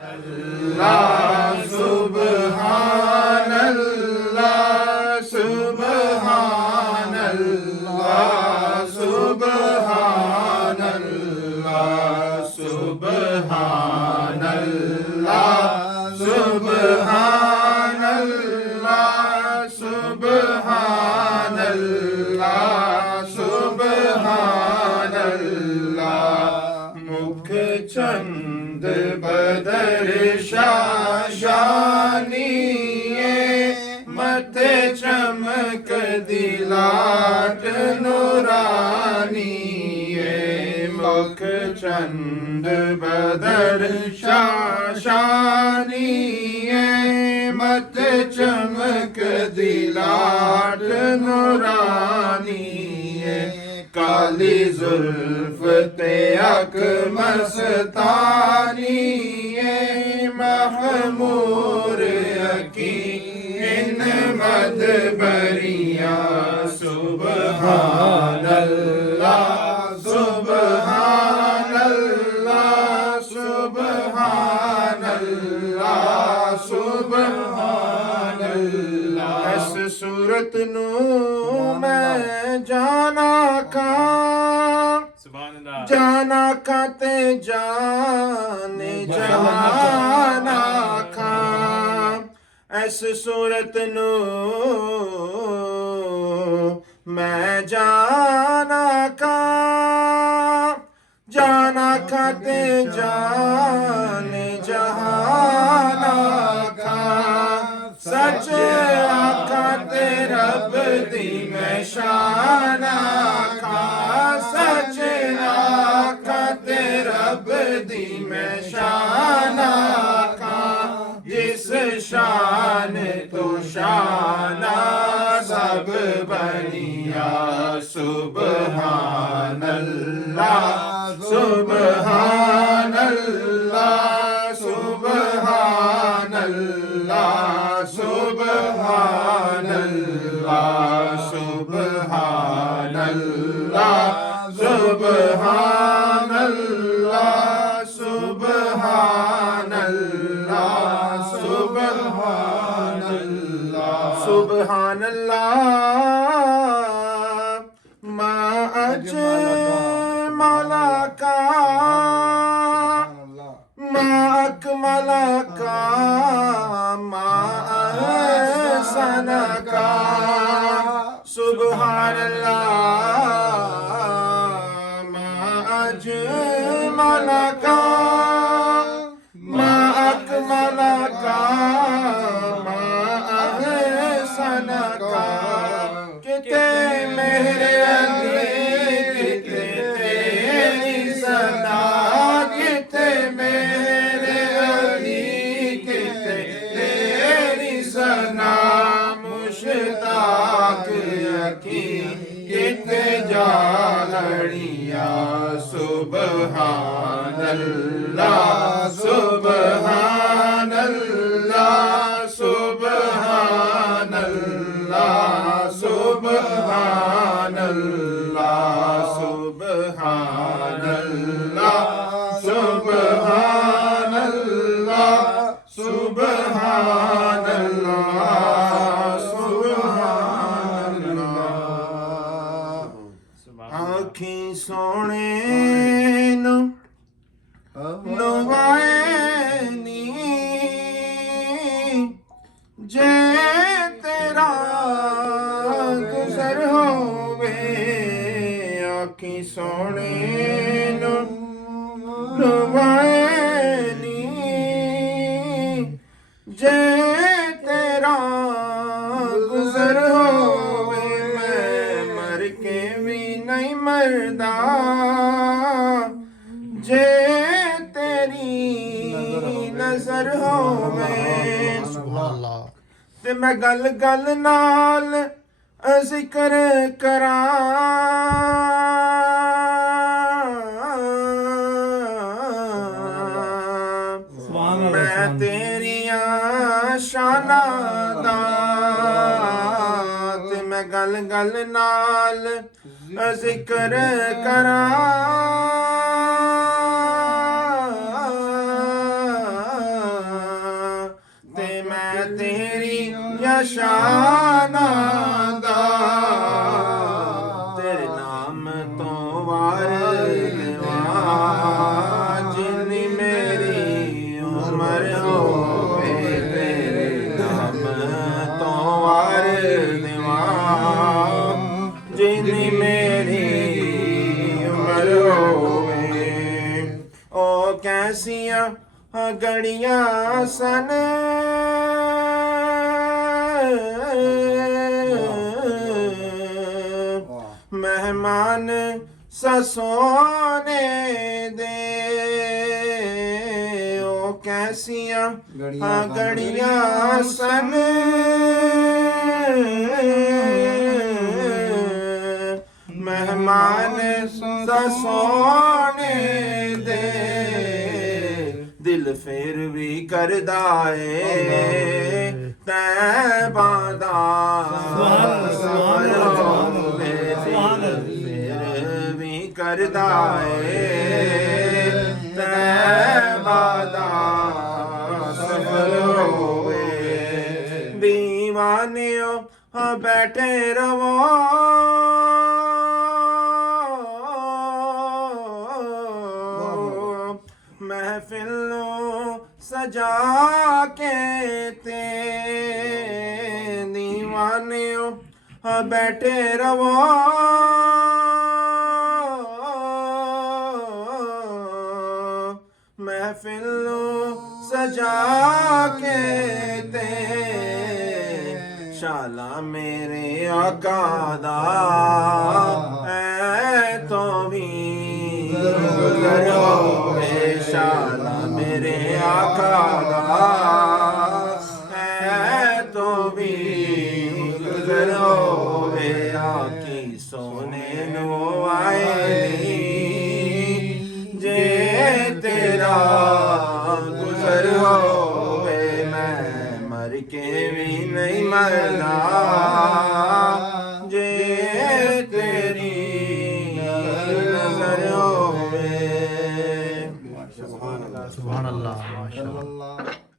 अल्लाह सुब्हान अल्लाह सुब्हान अल्लाह सुब्हान अल्लाह सुब्हान अल्लाह सुब्हान अल्लाह सुब्हान अल्लाह सुब्हान अल्लाह मुख चंद बदर शाशानिए मथे चमक दिलाट नूरानिए मुख चंद बदर शाशानिए मथे चमक दिलाट नूरानिए काली जुल्फ ते अक मस्तानी महमूर अकी इन मदबरिया सुब्हान अल्लाह सुब्हान अल्लाह सुब्हान अल्लाह सुब्हान अल्लाह इस सूरत नू मैं जाना का जाना का ते जाने जहाना का इस सूरत नू मैं जाना का ते जाने जहाना का सच आका ते रब दी मैं शाना का सच आका ते रब दी मैं शाना का जिस शान तो शाना सब बनिया सुब्हान अल्लाह सुब्हान अल्लाह सुब्हान अल्लाह सुब्हान अल्लाह सुब्हान अल्लाह सुब्हान अल्लाह सुब्हान अल्लाह सुब्हान अल्लाह सुब्हान अल्लाह मा अजमला का मा अकमला का मा अहसना का सुब्हान अल्लाह मा अजमला का मा अकमला का मा अहसना का किते मेरे अली किते तेरी सदा किते मेरे अली किते तेरी सना मुश्ताक अकी किते जालड़िया सुब्हान अल्लाह सुब्हान अल्लाह सुब्हान अल्लाह सुब्हान अल्लाह सुब्हान अल्लाह सुब्हान अल्लाह सुब्हान अल्लाह सुब्हान अल्लाह आँखी सोने नु नवाएनी जे तेरा गुजर होवे आँखी सोने नु नवाएनी जे तेरा गुजर होवे मैं मर के भी नहीं मरदा जे तेरी नजर होवे ते मैं गल गल नाल जिक्र करां मैं तेरियां शाना दा ते मैं गल गल नाल जिक्र करां ਧਾਮ ਤੋਂ ਵਾਰ ਦੇਵਾ ਜਿੰਨੀ ਮੇਰੀ ਉਮਰ ਹੋਵੇ ਤੇਰੇ ਧਾਮ ਤੋਂ ਵਾਰ ਦੇਵਾ ਜਿੰਨੀ ਮੇਰੀ ਉਮਰ ਹੋਵੇ। ਉਹ ਕੈਸੀਆਂ ਗੜੀਆਂ ਸਨ ਮਹਿਮਾਨ ਸਸੋਨੇ ਦੇ ਉਹ ਕੈਸੀਆਂ ਗੜੀਆਂ ਸਨ ਮਹਿਮਾਨ ਸਸੋਨੇ ਦੇ ਦਿਲ ਫੇਰ ਵੀ ਕਰਦਾ ਏ ਤੈਬਾਂ ਦਾ ਫੇਰ ਵੀ ਕਰਦਾ ਏ ਤੈਬਾਂ ਦਾ ਸਫਰ ਹੋਵੇ। ਦੀਵਾਨਿਓ ਬੈਠੇ ਰਵੋ महफिल सजा के ते दीवानियों बैठे रहो महफिल सजा के ते शाला मेरे आका दा ऐ तो भी शाला मेरे आका दा है तो भी गुजर होवे आकी सोने नो आए जे तेरा गुजर होवे मैं मर के भी नहीं मरना जे तेरी नजर होवे। सुभान अल्लाह माशाअल्लाह।